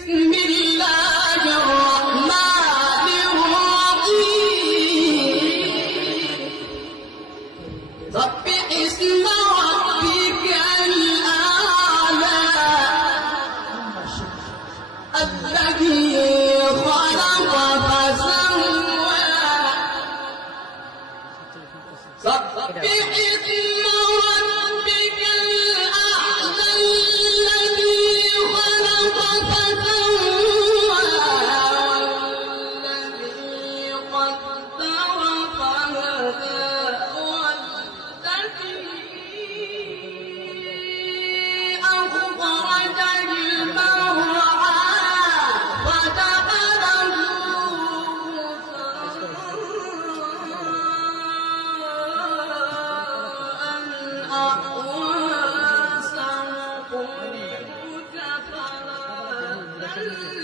بسم الله الرحمن الرحيم سبح اسم ربك الأعلى الذي خلق فسوى سبح اسم ربك الأعلى الذي خلق فسوى والذي قدر فهدى والذي أخرج المرعى فجعله غثاء أحوى سنقرئك فلا تنسى